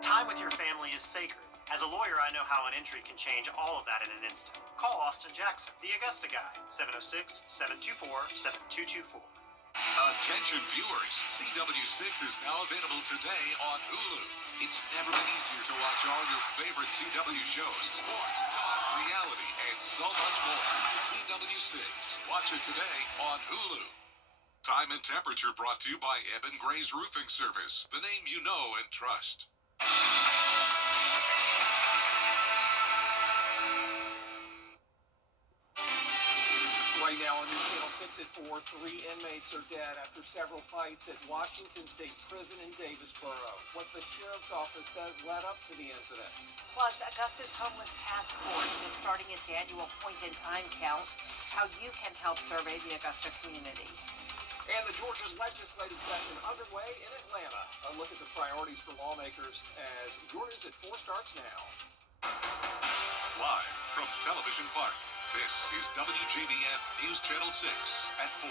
Time with your family is sacred. As a lawyer, I know how an injury can change all of that in an instant. Call Austin Jackson, the Augusta guy, 706-724-7224. Attention viewers, CW6 is now available today on Hulu. It's never been easier to watch all your favorite CW shows, sports, talk, reality, and so much more. CW6. Watch it today on Hulu. Time and temperature brought to you by Eben Gray's Roofing Service, the name you know and trust. Right now on News Channel 6 at 4, 3 inmates are dead after several fights at Washington State Prison in Davisboro. What the sheriff's office says led up to the incident. Plus, Augusta's Homeless Task Force is starting its annual point-in-time count, how you can help survey the Augusta community. And the Georgia legislative session underway in Atlanta. A look at the priorities for lawmakers as Your News at 4 starts now. Live from Television Park, this is WJBF News Channel 6 at 4.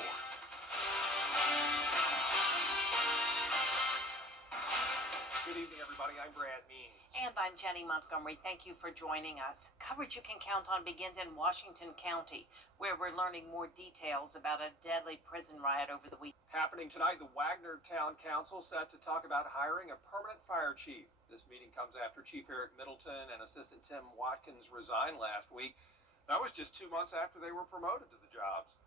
Good evening, everybody. I'm Brad Means. And I'm Jenny Montgomery. Thank you for joining us. Coverage you can count on begins in Washington County, where we're learning more details about a deadly prison riot over the weekend. Happening tonight, the Wagner Town Council set to talk about hiring a permanent fire chief. This meeting comes after Chief Eric Middleton and Assistant Tim Watkins resigned last week. That was just 2 months after they were promoted to the jobs.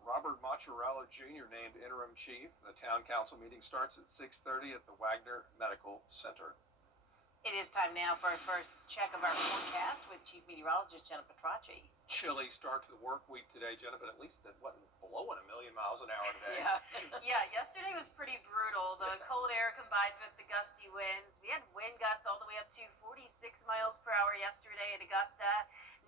Robert Maciarello Jr. named interim chief. The town council meeting starts at 6:30 at the Wagner Medical Center. It is time now for our first check of our forecast with Chief Meteorologist Jenna Petracci. Chilly start to the work week today, Jenna, but at least it wasn't blowing a million miles an hour today. Yeah, yesterday was pretty brutal. The cold air combined with the gusty winds. We had wind gusts all the way up to 46 miles per hour yesterday at Augusta.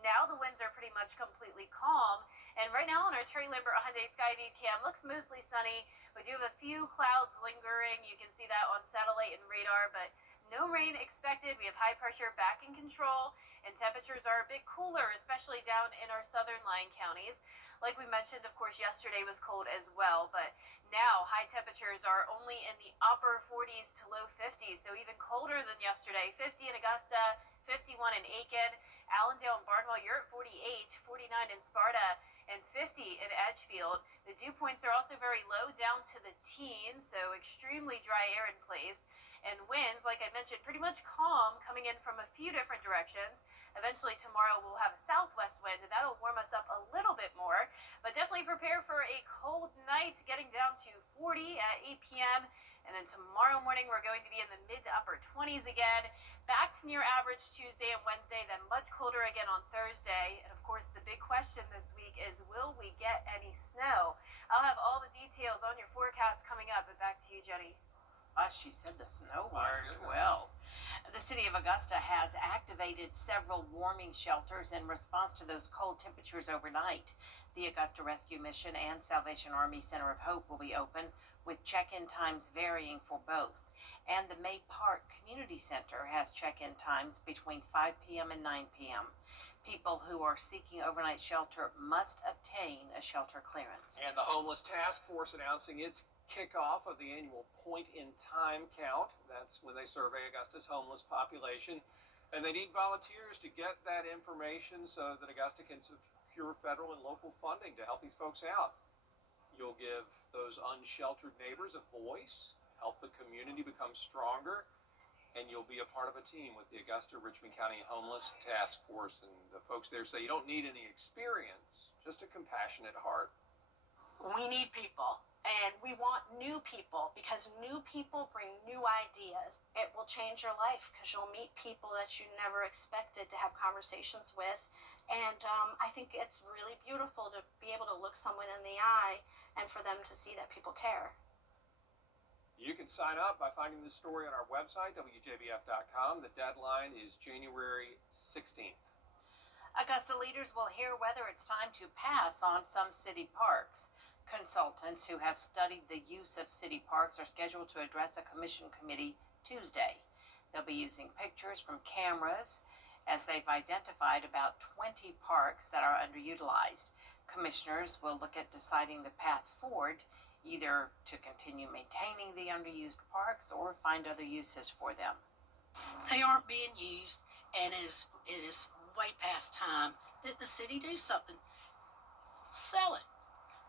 Now the winds are pretty much completely calm. And right now on our Terry Lambert Hyundai Skyview cam, looks mostly sunny. We do have a few clouds lingering. You can see that on satellite and radar, but no rain expected. We have high pressure back in control, and temperatures are a bit cooler, especially down in our southern line counties. Like we mentioned, of course, yesterday was cold as well, but now high temperatures are only in the upper 40s to low 50s, so even colder than yesterday. 50 in Augusta, 51 in Aiken, Allendale and Barnwell, you're at 48, 49 in Sparta, and 50 in Edgefield. The dew points are also very low, down to the teens, so extremely dry air in place. And winds, like I mentioned, pretty much calm, coming in from a few different directions. Eventually tomorrow we'll have a southwest wind, and that'll warm us up a little bit more. But definitely prepare for a cold night, getting down to 40 at 8 p.m. And then tomorrow morning we're going to be in the mid to upper 20s again. Back to near average Tuesday and Wednesday, then much colder again on Thursday. And of course the big question this week is, will we get any snow? I'll have all the details on your forecast coming up, but back to you, Jenny. She said the snow word. Well, the city of Augusta has activated several warming shelters in response to those cold temperatures overnight. The Augusta Rescue Mission and Salvation Army Center of Hope will be open, with check-in times varying for both. And the May Park Community Center has check-in times between 5 p.m. and 9 p.m. People who are seeking overnight shelter must obtain a shelter clearance. And the Homeless Task Force announcing its kickoff of the annual point-in-time count. That's when they survey Augusta's homeless population. And they need volunteers to get that information so that Augusta can secure federal and local funding to help these folks out. You'll give those unsheltered neighbors a voice, help the community become stronger, and you'll be a part of a team with the Augusta Richmond County Homeless Task Force. And the folks there say you don't need any experience, just a compassionate heart. We need people. And we want new people, because new people bring new ideas. It will change your life because you'll meet people that you never expected to have conversations with. And I think it's really beautiful to be able to look someone in the eye and for them to see that people care. You can sign up by finding this story on our website, WJBF.com. The deadline is January 16th. Augusta leaders will hear whether it's time to pass on some city parks. Consultants who have studied the use of city parks are scheduled to address a commission committee Tuesday. They'll be using pictures from cameras as they've identified about 20 parks that are underutilized. Commissioners will look at deciding the path forward, either to continue maintaining the underused parks or find other uses for them. They aren't being used, and it is way past time that the city do something. Sell it.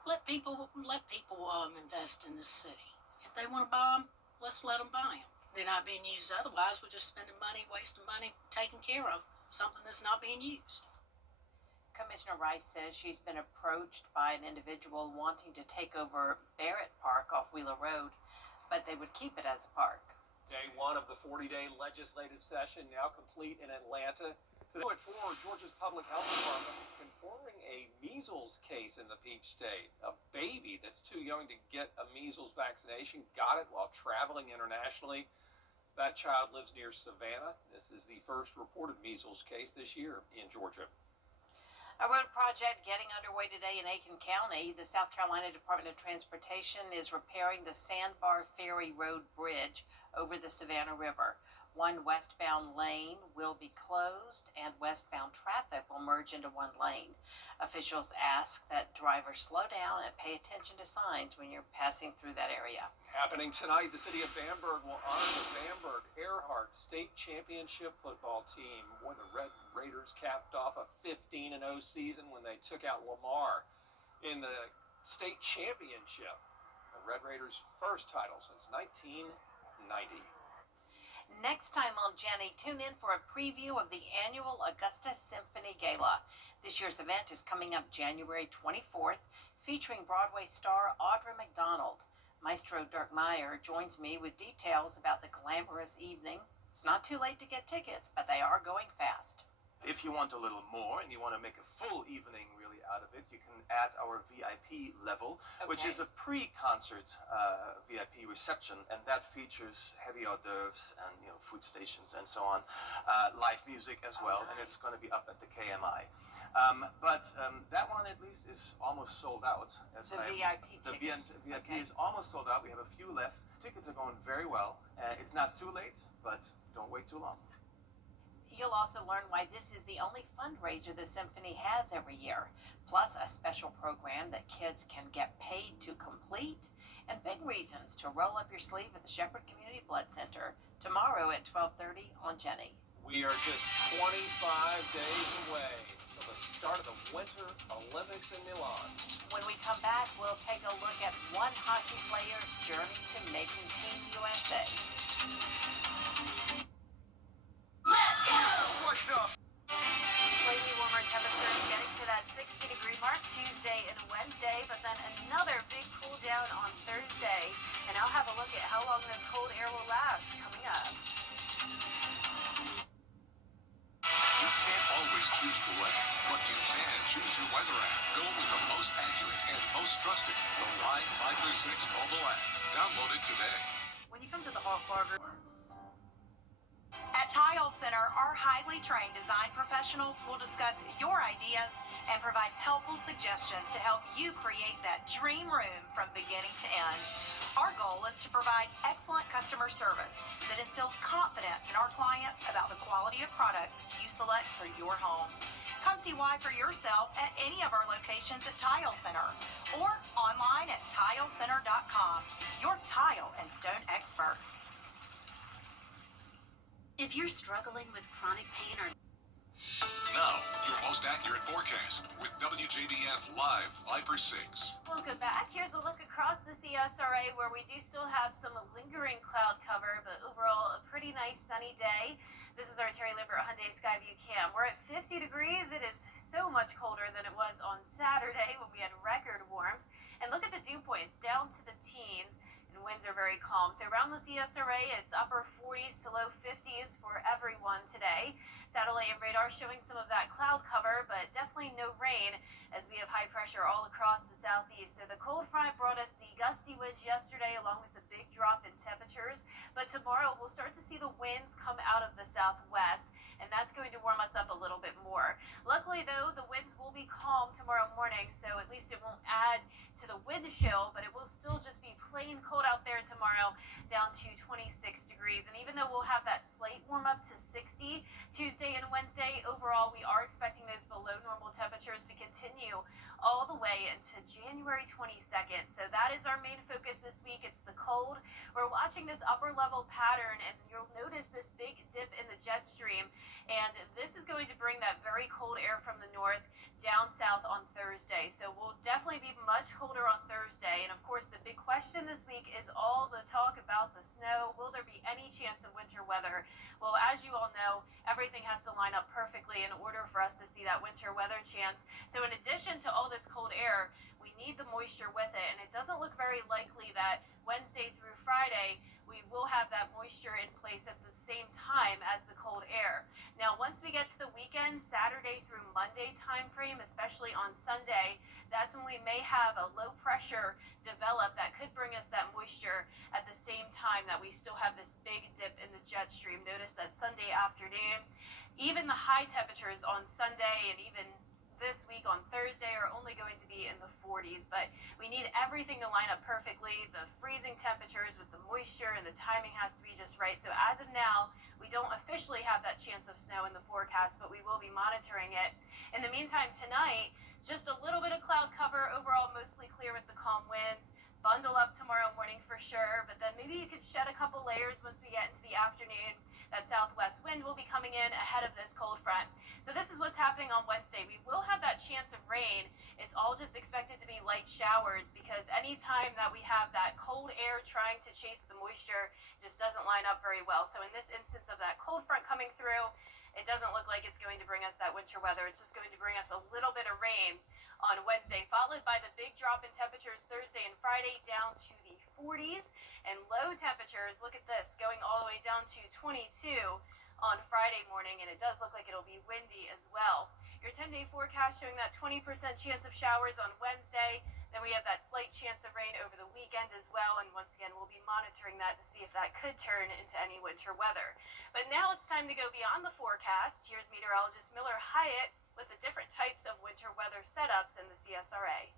Let people invest in this city. If they want to buy them, let's let them buy them. They're not being used otherwise. We're just spending money, wasting money, taking care of something that's not being used. Commissioner Rice says she's been approached by an individual wanting to take over Barrett Park off Wheeler Road, but they would keep it as a park. Day one of the 40-day legislative session now complete in Atlanta. Today at 4, Georgia's Public Health Department confirming a measles case in the Peach State. A baby that's too young to get a measles vaccination got it while traveling internationally. That child lives near Savannah. This is the first reported measles case this year in Georgia. A road project getting underway today in Aiken County. The South Carolina Department of Transportation is repairing the Sandbar Ferry Road Bridge over the Savannah River. One westbound lane will be closed and westbound traffic will merge into one lane. Officials ask that drivers slow down and pay attention to signs when you're passing through that area. Happening tonight, the city of Bamberg will honor the Bamberg Earhart State Championship football team. Boy, the Red Raiders capped off a 15-0 season when they took out Lamar in the state championship. The Red Raiders' first title since 1990. Next time on Jenny, tune in for a preview of the annual Augusta Symphony Gala. This year's event is coming up January 24th, featuring Broadway star Audra McDonald. Maestro Dirk Meyer joins me with details about the glamorous evening. It's not too late to get tickets, but they are going fast. If you want a little more and you want to make a full evening really out of it, you can add our VIP level, which is a pre-concert VIP reception, and that features heavy hors d'oeuvres and food stations and so on, live music as well, and it's going to be up at the KMI. But that one at least is almost sold out. The VIP is almost sold out. We have a few left. Tickets are going very well. It's not too late, but don't wait too long. You'll also learn why this is the only fundraiser the Symphony has every year, plus a special program that kids can get paid to complete, and big reasons to roll up your sleeve at the Shepherd Community Blood Center tomorrow at 12:30 on Jenny. We are just 25 days away from the start of the Winter Olympics in Milan. When we come back, we'll take a look at one hockey player's journey to making Team USA. What's up? Slightly warmer temperatures getting to that 60-degree mark Tuesday and Wednesday, but then another big cool down on Thursday. And I'll have a look at how long this cold air will last coming up. You can't always choose the weather, but you can choose your weather app. Go with the most accurate and most trusted, the Live 536 mobile app. Download it today. When you come to the Hawk Harbor. At Tile Center, our highly trained design professionals will discuss your ideas and provide helpful suggestions to help you create that dream room from beginning to end. Our goal is to provide excellent customer service that instills confidence in our clients about the quality of products you select for your home. Come see why for yourself at any of our locations at Tile Center or online at tilecenter.com. Your tile and stone experts. If you're struggling with chronic pain or Now, your most accurate forecast with WJBF Live 5/6. Welcome back. Here's a look across the CSRA where we do still have some lingering cloud cover, but overall a pretty nice sunny day. This is our Terry Limbert Hyundai Skyview Cam. We're at 50 degrees. It is so much colder than it was on Saturday when we had record warmth. And look at the dew points down to the teens. And winds are very calm. So around the CSRA, it's upper 40s to low 50s for everyone today. Satellite and radar showing some of that cloud cover, but definitely no rain as we have high pressure all across the southeast. So the cold front brought us the gusty winds yesterday along with the big drop in temperatures. But tomorrow we'll start to see the winds come out of the southwest, and that's going to warm us up a little bit more. Luckily, though, the winds will be calm tomorrow morning, so at least it won't add to to the wind chill, but it will still just be plain cold out there tomorrow, down to 26 degrees. And even though we'll have that slight warm up to 60 Tuesday and Wednesday, overall we are expecting those below normal temperatures to continue all the way into January 22nd. So that is our main focus this week. It's the cold. We're watching this upper level pattern, and you'll notice this big dip in the jet stream, and this is going to bring that very cold air from the north down south on Thursday. So we'll definitely be much colder on Thursday. And of course, the big question this week is all the talk about the snow. Will there be any chance of winter weather? Well, as you all know, everything has to line up perfectly in order for us to see that winter weather chance. So in addition to all this cold air, we need the moisture with it, and it doesn't look very likely that Wednesday through Friday we will have that moisture in place at the same time as the cold air. Now, once we get to the weekend, Saturday through Monday time frame, especially on Sunday, that's when we may have a low pressure develop that could bring us that moisture at the same time that we still have this big dip in the jet stream. Notice that Sunday afternoon, even the high temperatures on Sunday and even this week on Thursday are only going to be in the 40s, but we need everything to line up perfectly. The freezing temperatures with the moisture and the timing has to be just right. So as of now, we don't officially have that chance of snow in the forecast, but we will be monitoring it. In the meantime, tonight, just a little bit of cloud cover, overall mostly clear with the calm winds. Bundle up tomorrow morning for sure, but then maybe you could shed a couple layers once we get into the afternoon. That southwest wind will be coming in ahead of this cold front. So this is what's happening on Wednesday. We will have that chance of rain. It's all just expected to be light showers, because anytime that we have that cold air trying to chase the moisture, it just doesn't line up very well. So in this instance of that cold front coming through, it doesn't look like it's going to bring us that winter weather. It's just going to bring us a little bit of rain on Wednesday, followed by the big drop in temperatures Thursday and Friday down to the 40s, and low temperatures, look at this, going all the way down to 22 on Friday morning, and it does look like it'll be windy as well. Your 10-day forecast showing that 20% chance of showers on Wednesday. Then we have that slight chance of rain over the weekend as well, and once again, we'll be monitoring that to see if that could turn into any winter weather. But now it's time to go beyond the forecast. Here's meteorologist Miller Hyatt with the different types of winter weather setups in the CSRA.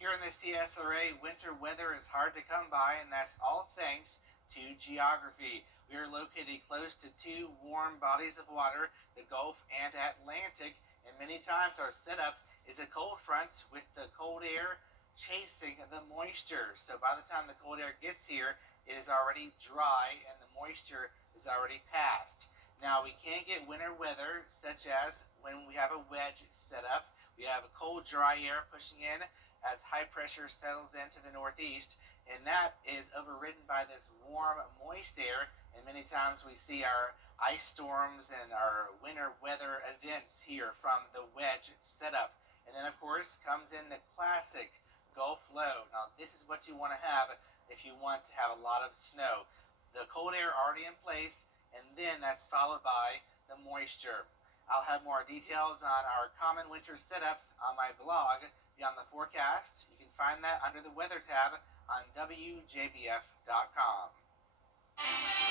Here in the CSRA, winter weather is hard to come by, and that's all thanks to geography. We are located close to two warm bodies of water, the Gulf and Atlantic, and many times our setup is a cold front with the cold air chasing the moisture. So by the time the cold air gets here, it is already dry and the moisture is already passed. Now we can get winter weather, such as when we have a wedge set up. We have a cold, dry air pushing in as high pressure settles into the northeast, and that is overridden by this warm, moist air, and many times we see our ice storms and our winter weather events here from the wedge setup. And then of course comes in the classic Gulf low. Now this is what you want to have if you want to have a lot of snow. The cold air already in place, and then that's followed by the moisture. I'll have more details on our common winter setups on my blog, Beyond the Forecast. You can find that under the weather tab on WJBF.com.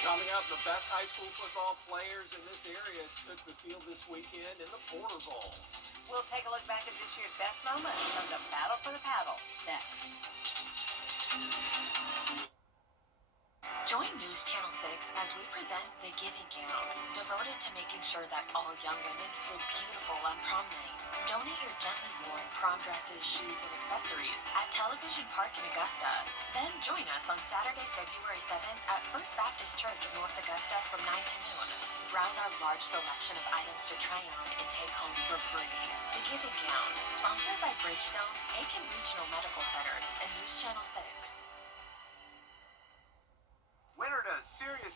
Coming up, the best high school football players in this area took the field this weekend in the Porter Bowl. We'll take a look back at this year's best moments from the Battle for the Paddle next. Join News Channel 6 as we present The Giving Gown, devoted to making sure that all young women feel beautiful on prom night. Donate your gently worn prom dresses, shoes, and accessories at Television Park in Augusta. Then join us on Saturday, February 7th at First Baptist Church in North Augusta from 9 to noon. Browse our large selection of items to try on and take home for free. The Giving Gown, sponsored by Bridgestone, Aiken Regional Medical Centers, and News Channel 6. Winner does serious.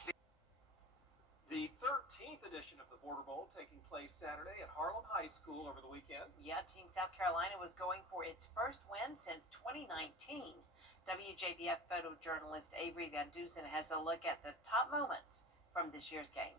The 13th edition of the Border Bowl taking place Saturday at Harlem High School over the weekend. Yeah, Team South Carolina was going for its first win since 2019. WJBF photojournalist Avery Van Dusen has a look at the top moments from this year's game.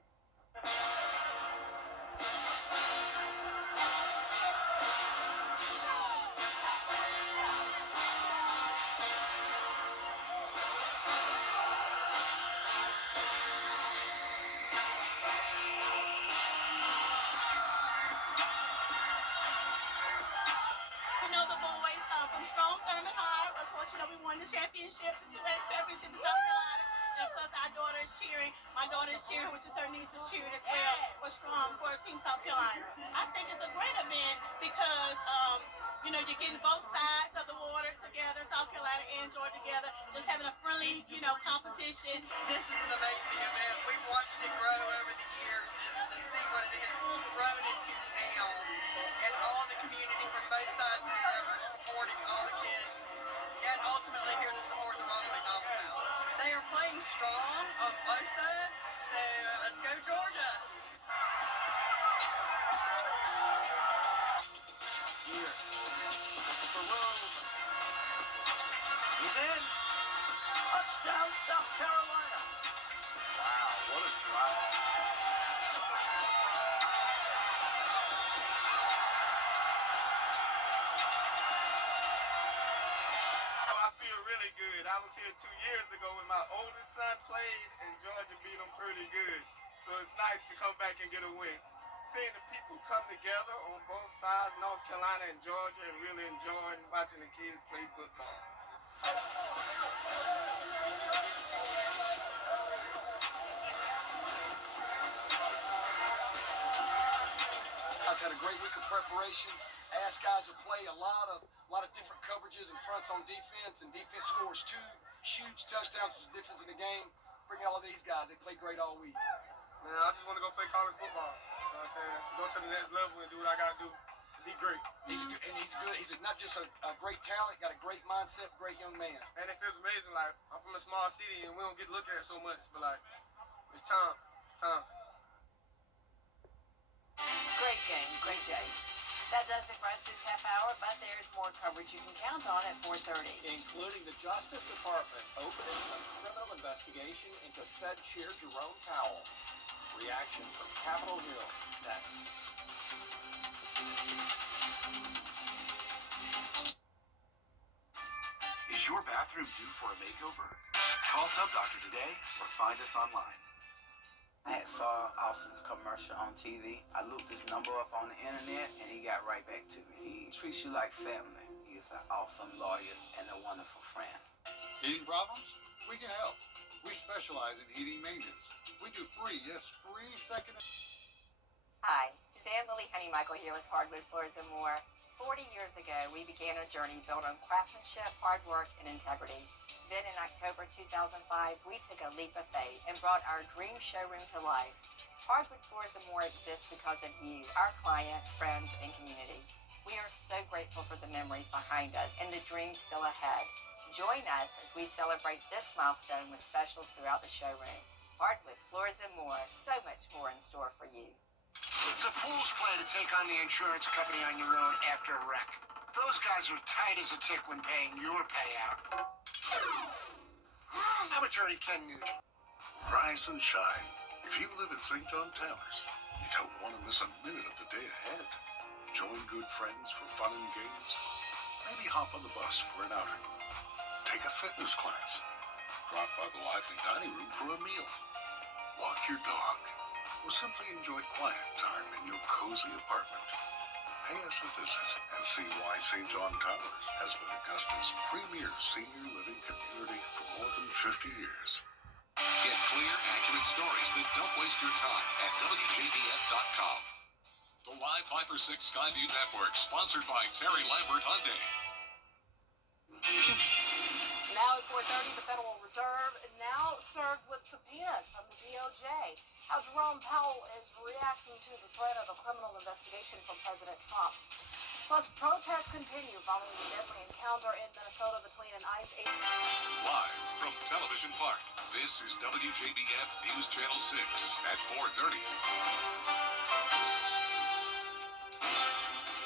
From Strong Thurman High, we won the championship, the 2A championship in South Carolina. And of course, our daughter is cheering. My daughter is cheering, which is her niece is cheering as well for Team South Carolina. I think it's a great event because, you're getting both sides of the water together, South Carolina and Georgia together, just having a friendly, competition. This is an amazing event. We've watched it grow over the years, and to see what it has grown into now, and all the community from both sides of the river supporting all the kids, and ultimately here to support the Ronald McDonald House. They are playing strong on both sides, so let's go Georgia! Here. For Rome. He's in. Touchdown, South Carolina. Wow, what a drive. I feel really good. I was here 2 years ago when my oldest son played and Georgia beat him pretty good. So it's nice to come back and get a win. Seeing the people come together on both sides, North Carolina and Georgia, and really enjoying watching the kids play football. Guys had a great week of preparation. Asked guys to play a lot of different coverages and fronts on defense, and defense scores 2 huge touchdowns, was the difference in the game. Bring all of these guys. They played great all week. Man, I just want to go play college football. You know what I'm saying? Go to the next level and do what I got to do to be great. He's good. He's not just a great talent, got a great mindset, great young man. And it feels amazing. Like, I'm from a small city and we don't get looked at so much, but like, it's time. It's time. Great game, great day. That does it for us this half hour, but there's more coverage you can count on at 4:30. Including the Justice Department opening a criminal investigation into Fed Chair Jerome Powell. Reaction from Capitol Hill next. Is your bathroom due for a makeover? Call Tub Doctor today or find us online. I saw Austin's commercial on TV. I looked his number up on the internet, and he got right back to me. He treats you like family. He's an awesome lawyer and a wonderful friend. Heating problems? We can help. We specialize in heating maintenance. We do free second. Hi, Suzanne Lily Honeymichael here with Hardwood Floors and More. 40 years ago, we began a journey built on craftsmanship, hard work, and integrity. Then in October 2005, we took a leap of faith and brought our dream showroom to life. Hardwood Floors and More exists because of you, our clients, friends, and community. We are so grateful for the memories behind us and the dreams still ahead. Join us as we celebrate this milestone with specials throughout the showroom. Hardwood Floors and More, so much more in store for you. It's a fool's play to take on the insurance company on your own after a wreck. Those guys are tight as a tick when paying your payout. I'm attorney Ken Nugent. Rise and shine. If you live in St. John Towers, you don't want to miss a minute of the day ahead. Join good friends for fun and games. Maybe hop on the bus for an outing. Take a fitness class. Drop by the lively dining room for a meal. Walk your dog. Or simply enjoy quiet time in your cozy apartment. Pay us a visit and see why St. John Towers has been Augusta's premier senior living community for more than 50 years. Get clear, accurate stories that don't waste your time at WJBF.com. The Live Viper 6 Skyview Network, sponsored by Terry Lambert Hyundai. Now at 4:30, the Federal Reserve now served with subpoenas from the DOJ. How Jerome Powell is reacting to the threat of a criminal investigation from President Trump. Plus, protests continue following the deadly encounter in Minnesota between an ICE agent. Live from Television Park, this is WJBF News Channel 6 at 4:30.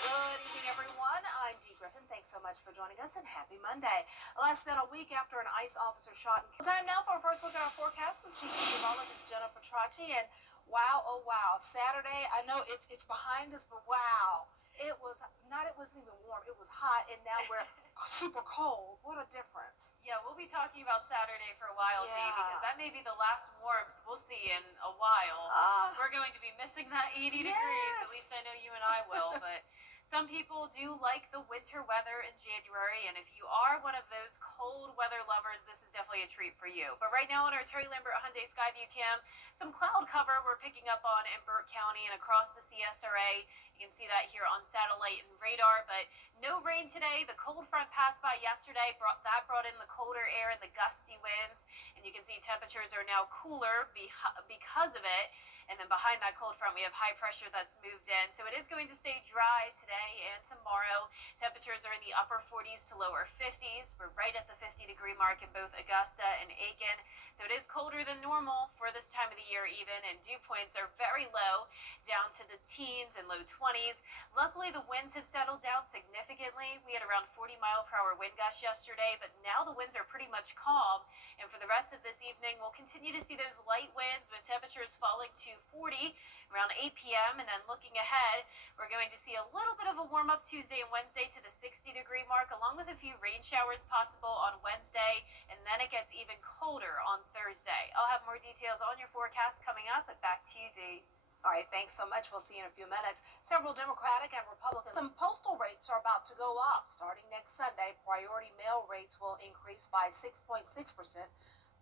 Good evening, everyone. I'm Dee Griffin. Thanks so much for joining us, and happy Monday. Less than a week after an ICE officer shot and killed. Time now for a first look at our forecast with Chief Meteorologist Jenna Petracci. And wow, oh wow, Saturday, I know it's behind us, but wow. It wasn't even warm. It was hot, and now we're super cold. What a difference. Yeah, we'll be talking about Saturday for a while, Dee, because that may be the last warmth we'll see in a while. We're going to be missing that 80 degrees. At least I know you and I will. But Some people do like the winter weather in January, and if you are one of those cold weather lovers, this is definitely a treat for you. But right now on our Terry Lambert Hyundai Skyview Cam, some cloud cover we're picking up on in Burke County and across the CSRA. You can see that here on satellite and radar, but no rain today. The cold front passed by yesterday, brought in the colder air and the gusty winds, and you can see temperatures are now cooler because of it. And then behind that cold front, we have high pressure that's moved in. So it is going to stay dry today and tomorrow. Temperatures are in the upper 40s to lower 50s. We're right at the 50-degree mark in both Augusta and Aiken. So it is colder than normal for this time of the year even, and dew points are very low, down to the teens and low 20s. Luckily, the winds have settled down significantly. We had around 40-mile-per-hour wind gusts yesterday, but now the winds are pretty much calm. And for the rest of this evening, we'll continue to see those light winds with temperatures falling to 40 around 8 p.m. And then looking ahead, we're going to see a little bit of a warm-up Tuesday and Wednesday to the 60-degree mark, along with a few rain showers possible on Wednesday, and then it gets even colder on Thursday. I'll have more details on your forecast coming up, but back to you, Dee. All right, thanks so much. We'll see you in a few minutes. Several Democratic and Republican postal rates are about to go up. Starting next Sunday, priority mail rates will increase by 6.6%.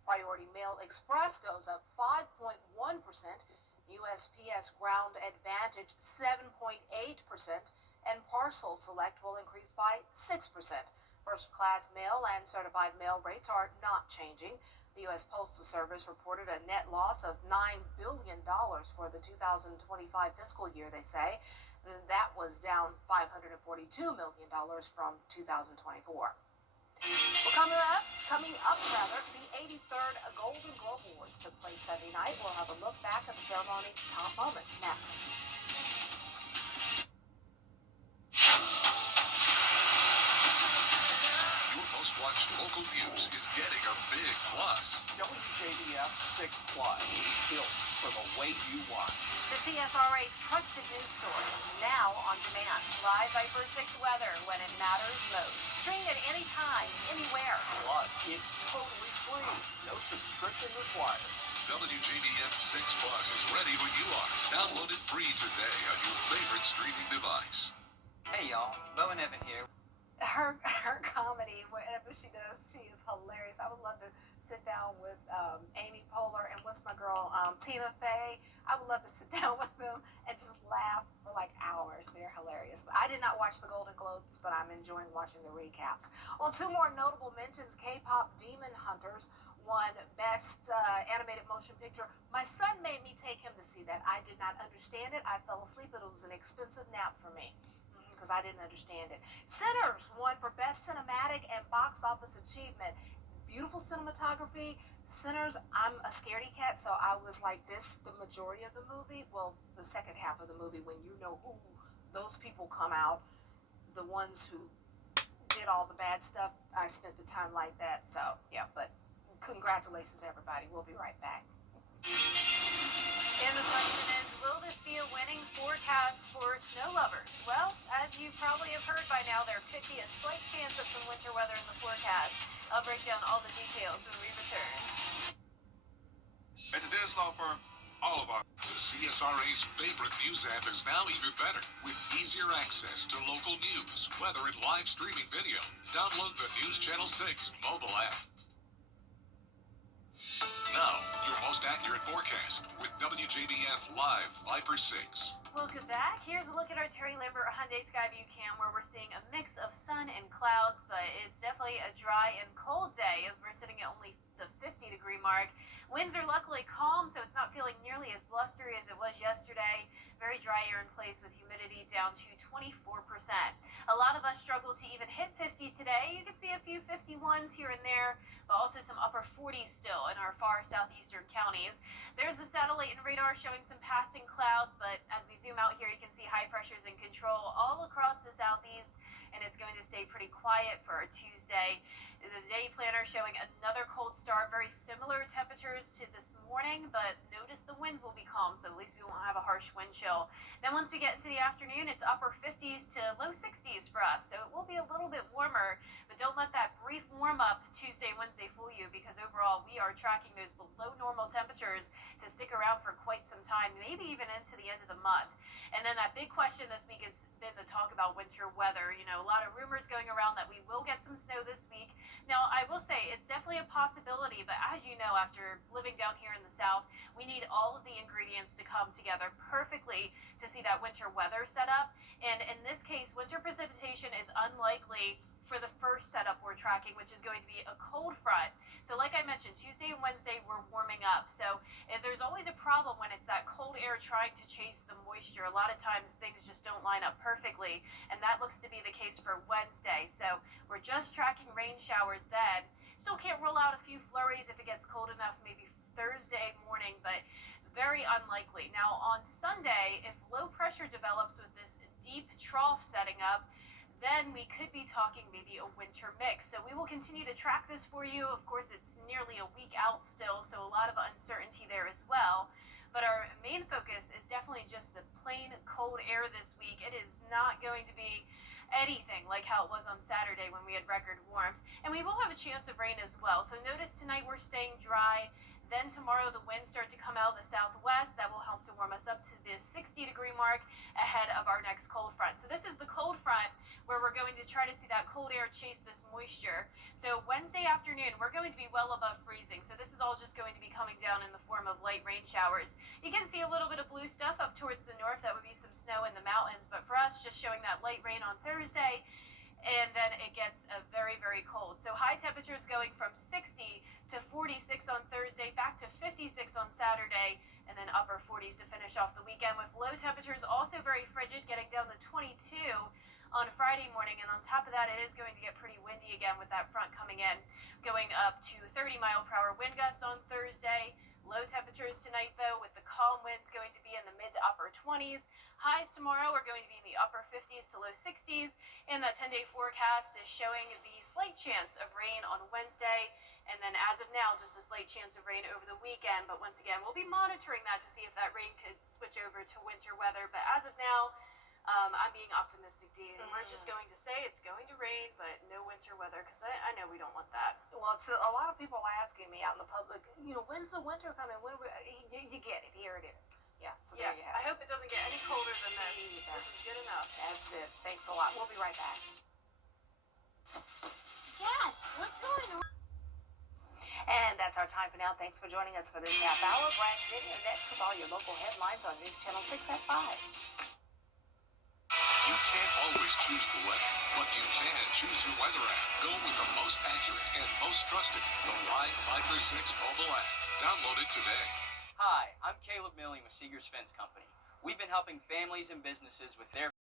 Priority mail express goes up 5.1%. USPS Ground Advantage 7.8%, and Parcel Select will increase by 6%. First class mail and certified mail rates are not changing. The U.S. Postal Service reported a net loss of $9 billion for the 2025 fiscal year, they say. And that was down $542 million from 2024. Well, coming up, the 83rd Golden Globe Awards took place Sunday night. We'll have a look back at the ceremony's top moments next. Your most watched local news is getting a big plus. WJBF 6 Plus, built for the way you watch. The CSRA's trusted news source, now on demand. Live Viper 6 weather when it matters most. Stream it anytime, anywhere. Plus, it's totally free. No subscription required. WJBF 6 Plus is ready when you are. Download it free today on your favorite streaming device. Hey y'all, Bo and Evan here. Her comedy, whatever she does, she is hilarious. I would love to sit down with Amy Poehler and what's my girl, Tina Fey. I would love to sit down with them and just laugh for like hours. They're hilarious. I did not watch the Golden Globes, but I'm enjoying watching the recaps. Well, two more notable mentions. K-pop Demon Hunters won Best Animated Motion Picture. My son made me take him to see that. I did not understand it. I fell asleep, but it was an expensive nap for me, because I didn't understand it. Sinners won for Best Cinematic and Box Office Achievement. Beautiful cinematography. Sinners, I'm a scaredy cat, so I was like this the majority of the movie. Well, the second half of the movie, when you know who those people come out, the ones who did all the bad stuff, I spent the time like that. So, yeah, but congratulations, everybody. We'll be right back. And the question is, will this be a winning forecast for snow lovers? Well, as you probably have heard by now, there could be a slight chance of some winter weather in the forecast. I'll break down all the details when we return. At today's law firm, all of our... The CSRA's favorite news app is now even better, with easier access to local news, weather, and live streaming video. Download the News Channel 6 mobile app. Now, your most accurate forecast with WJBF Live Viper 6. Welcome back. Here's a look at our Terry Lambert Hyundai Skyview Cam, where we're seeing a mix of sun and clouds, but it's definitely a dry and cold day as we're sitting at only the 50-degree mark. Winds are luckily calm, so it's not feeling nearly as blustery as it was yesterday. Very dry air in place with humidity down to 24%. A lot of us struggled to even hit 50 today. You can see a few 51s here and there, but also some upper 40s still in our far southeastern counties. There's the satellite and radar showing some passing clouds, but as we zoom out here, you can see high pressures in control all across the southeast, and it's going to stay pretty quiet for our Tuesday. The day planner showing another cold start, very similar temperatures to this morning, but notice the winds will be calm, so at least we won't have a harsh wind chill. Then once we get into the afternoon, it's upper 50s to low 60s for us, so it will be a little bit warmer, but don't let that brief warm up Tuesday, Wednesday fool you, because overall we are tracking those below normal temperatures to stick around for quite some time, maybe even into the end of the month. And then that big question this week has been the talk about winter weather. You know, a lot of rumors going around that we will get some snow this week. Now, I will say it's definitely a possibility, but as you know, after living down here in the South, we need all of the ingredients to come together perfectly to see that winter weather set up. And in this case, winter precipitation is unlikely for the first setup we're tracking, which is going to be a cold front. So like I mentioned, Tuesday and Wednesday we're warming up. So if there's always a problem when it's that cold air trying to chase the moisture. A lot of times things just don't line up perfectly, and that looks to be the case for Wednesday. So we're just tracking rain showers then. Still can't rule out a few flurries if it gets cold enough, maybe Thursday morning, but very unlikely. Now on Sunday, if low pressure develops with this deep trough setting up, then we could be talking maybe a winter mix. So we will continue to track this for you. Of course, it's nearly a week out still, so a lot of uncertainty there as well. But our main focus is definitely just the plain cold air this week. It is not going to be anything like how it was on Saturday when we had record warmth. And we will have a chance of rain as well. So notice tonight we're staying dry. Then tomorrow the winds start to come out of the southwest. That will help to warm us up to the 60-degree mark ahead of our next cold front. So this is the cold front where we're going to try to see that cold air chase this moisture. So Wednesday afternoon, we're going to be well above freezing. So this is all just going to be coming down in the form of light rain showers. You can see a little bit of blue stuff up towards the north. That would be some snow in the mountains. But for us, just showing that light rain on Thursday, and then it gets very, very cold. So high temperatures going from 60 to 46 on Thursday, back to 56 on Saturday, and then upper 40s to finish off the weekend, with low temperatures also very frigid, getting down to 22 on Friday morning. And on top of that, it is going to get pretty windy again with that front coming in, going up to 30-mile-per-hour wind gusts on Thursday. Low temperatures tonight, though, with the calm winds going to be in the mid to upper 20s. Highs tomorrow are going to be in the upper 50s to low 60s, and that 10-day forecast is showing the slight chance of rain on Wednesday, and then as of now, just a slight chance of rain over the weekend. But once again, we'll be monitoring that to see if that rain could switch over to winter weather. But as of now, I'm being optimistic, Dee, and we're just going to say it's going to rain, but no winter weather, because I know we don't want that. Well, it's a lot of people asking me out in the public, you know, when's the winter coming? You get it. Here it is. Yeah, so Yeah, there you have I it. hope it doesn't get any colder than this. This is good enough. That's it. Thanks a lot. We'll be right back. Dad, what's going on? And that's our time for now. Thanks for joining us for this half hour. Brian Jenny next with all your local headlines on News Channel 6 at 5. You can't always choose the weather, but you can choose your weather app. Go with the most accurate and most trusted, the Live Fiber 6 mobile app. Download it today. Hi, I'm Caleb Milling with Seegers Fence Company. We've been helping families and businesses with their